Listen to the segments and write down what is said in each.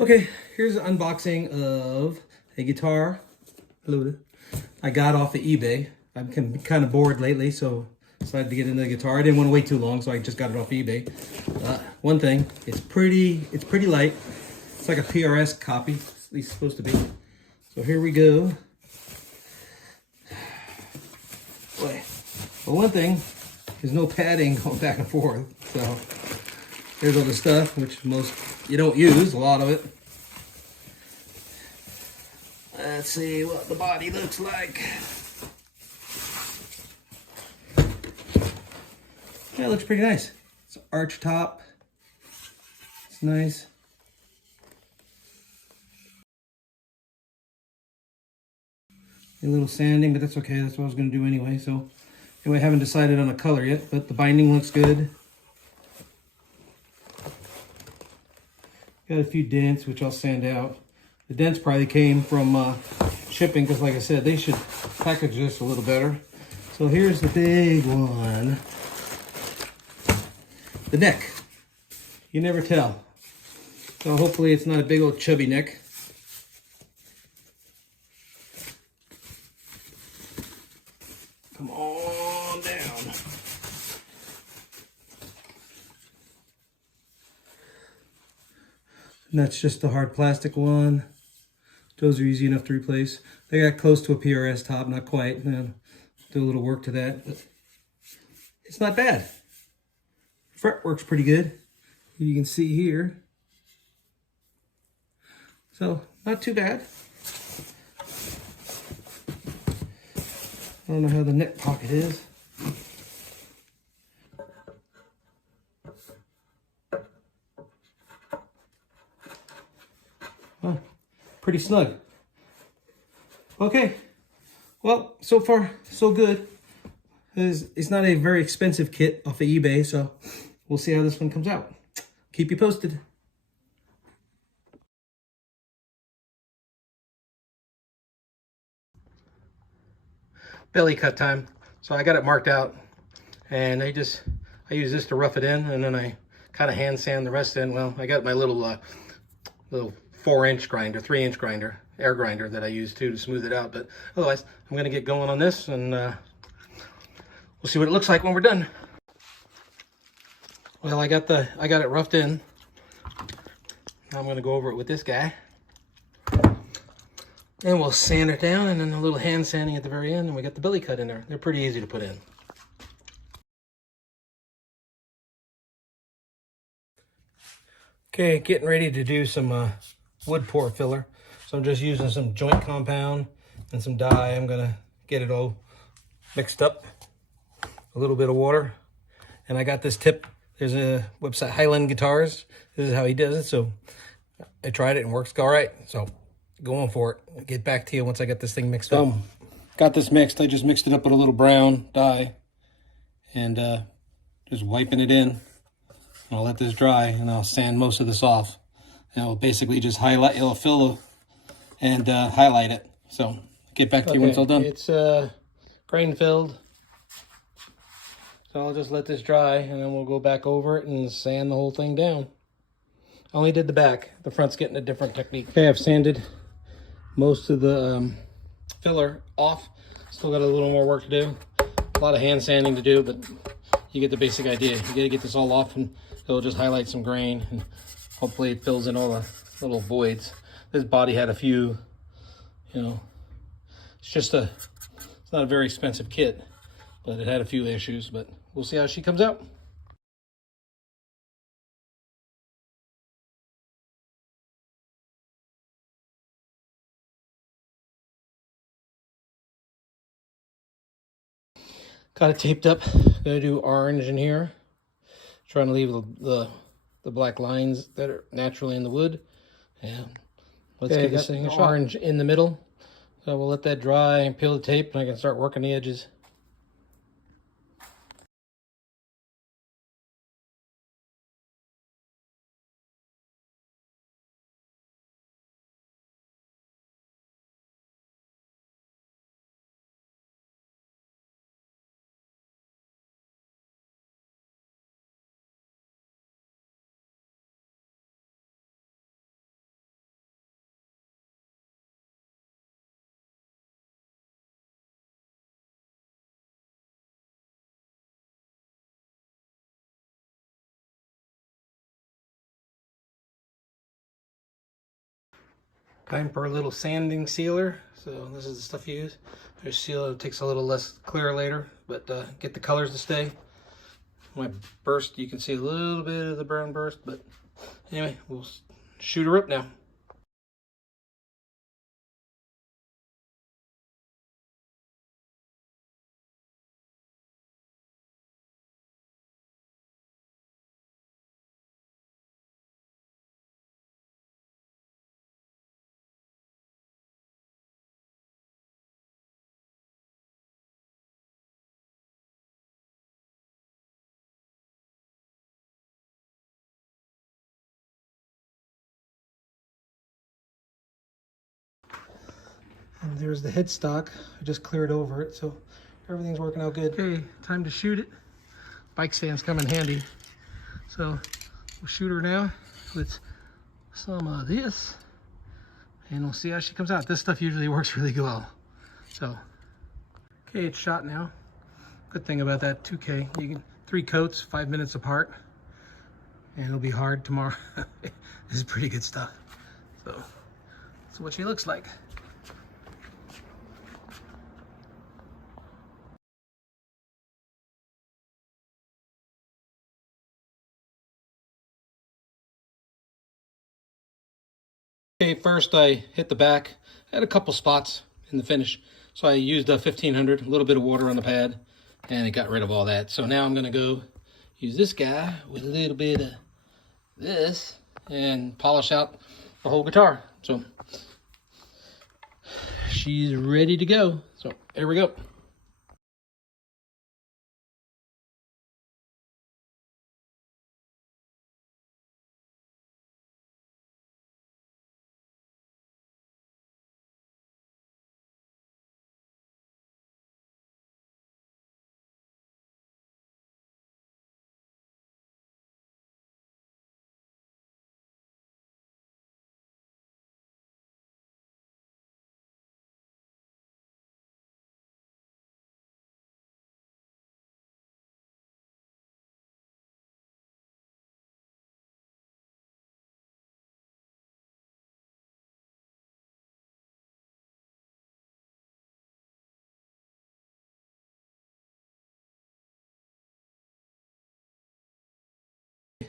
Okay, here's an unboxing of a guitar I got off of eBay. I've been kind of bored lately, so decided to get into the guitar. I didn't want to wait too long, so I just got it off eBay. One thing, it's pretty light. It's like a PRS copy, at least it's supposed to be. So here we go. Boy, well, one thing is no padding going back and forth. So here's all the stuff, which most you don't use, a lot of it. Let's see what the body looks like. Yeah, it looks pretty nice. It's an arch top. It's nice. A little sanding, but that's okay. That's what I was going to do anyway. So anyway, I haven't decided on a color yet, but the binding looks good. Got a few dents, which I'll sand out. The dents probably came from shipping, because like I said, they should package this a little better. So here's the big one. The neck. You never tell. So hopefully it's not a big old chubby neck. Come on down. And that's just the hard plastic one. Those are easy enough to replace. They got close to a PRS top, not quite. Do a little work to that, but it's not bad. Fret works pretty good. You can see here. So, not too bad. I don't know how the neck pocket is. Huh, pretty snug. Okay, well, so far so good. It's not a very expensive kit off of eBay, so we'll see how this one comes out. Keep you posted. Belly cut time. So I got it marked out, and I use this to rough it in, and then I kind of hand sand the rest in. Well, I got my little 4-inch grinder, 3-inch grinder, air grinder that I use too to smooth it out. But otherwise, I'm gonna get going on this, and we'll see what it looks like when we're done. Well, I got it roughed in. Now I'm gonna go over it with this guy. And we'll sand it down, and then a little hand sanding at the very end, and we got the belly cut in there. They're pretty easy to put in. Okay, getting ready to do some wood pour filler. So I'm just using some joint compound and some dye. I'm gonna get it all mixed up. A little bit of water. And I got this tip. There's a website, Highland Guitars. This is how he does it. So I tried it and works all right. So going for it. I'll get back to you once I get this thing mixed up. Got this mixed. I just mixed it up with a little brown dye and just wiping it in. And I'll let this dry, and I'll sand most of this off. And I'll basically just highlight, it'll fill and highlight it. So get back to you when it's all done. It's grain filled. So I'll just let this dry, and then we'll go back over it and sand the whole thing down. I only did the back. The front's getting a different technique. Okay, I've sanded most of the filler off. Still got a little more work to do. A lot of hand sanding to do, but you get the basic idea. You gotta get this all off, and it'll just highlight some grain, and hopefully it fills in all the little voids. This body had a few, it's not a very expensive kit, but it had a few issues, but we'll see how she comes out. Got it taped up. Gonna do orange in here. Trying to leave the black lines that are naturally in the wood. And let's give this thing a shot. Orange in the middle. So we'll let that dry and peel the tape, and I can start working the edges. Time for a little sanding sealer. So this is the stuff you use. There's seal. It takes a little less clear later, but get the colors to stay. My burst, you can see a little bit of the brown burst, but anyway, we'll shoot her up now. And there's the headstock. I just cleared over it, so everything's working out good. Okay, time to shoot it. Bike stand's come in handy. So we'll shoot her now with some of this, and we'll see how she comes out. This stuff usually works really well. So, okay, it's shot now. Good thing about that 2K, you can 3 coats, 5 minutes apart, and it'll be hard tomorrow. This is pretty good stuff. So that's what she looks like. Okay, first I hit the back. I had a couple spots in the finish, so I used a 1500, a little bit of water on the pad, and it got rid of all that. So now I'm gonna go use this guy with a little bit of this and polish out the whole guitar. So she's ready to go. So here we go.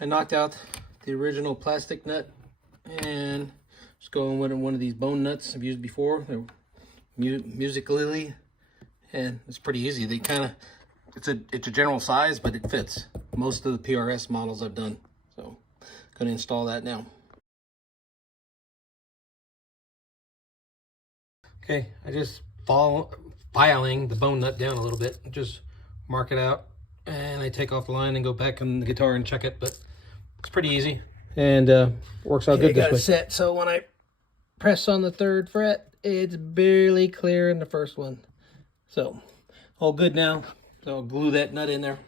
I knocked out the original plastic nut and just going with one of these bone nuts I've used before. They're Music Lily, and it's pretty easy. They kind of, it's a general size, but it fits most of the PRS models I've done. So going to install that now. Okay, I just filing the bone nut down a little bit, just mark it out, and I take off the line and go back on the guitar and check it, but it's pretty easy and works out good this way. Got it set, so when I press on the 3rd fret, it's barely clear in the 1st one. So all good now. So I'll glue that nut in there.